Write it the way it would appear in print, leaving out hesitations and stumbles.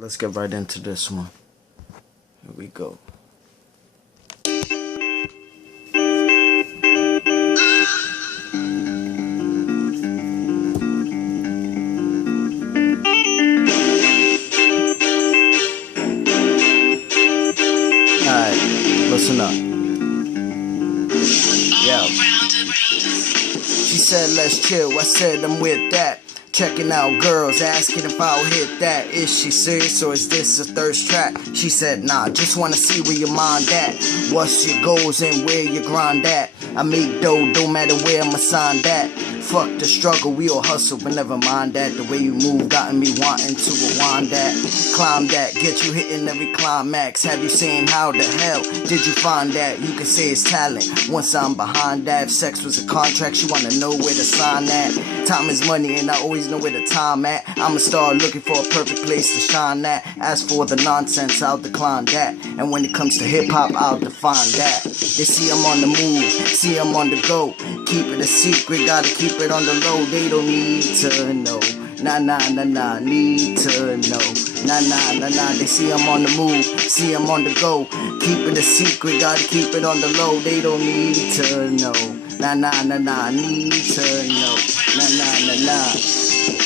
Let's get right into this one. Here we go. Alright, listen up. Yo. She said, let's chill. I said, I'm with that. Checking out girls, asking if I'll hit that. Is she serious or is this a thirst trap? She said, nah, just wanna see where your mind at. What's your goals and where you grind at? I make dough, don't matter where I'm assigned at. Fuck the struggle, we all hustle, but never mind that. The way you move gotten me wanting to rewind that. Climb that, get you hitting every climax. Have you seen how the hell did you find that? You can say it's talent, once I'm behind that. If sex was a contract, she wanna know where to sign that. Time is money and I always know where the time at. I'ma start looking for a perfect place to shine at. As for the nonsense, I'll decline that. And when it comes to hip-hop, I'll define that. They see I'm on the move, see I'm on the go. Keep it a secret, gotta keep it on the low. They don't need to know. Nah, need to know. Nah, they see I'm on the move, see I'm on the go. Keep it a secret, gotta keep it on the low. They don't need to know. Nah, need to know. Nah.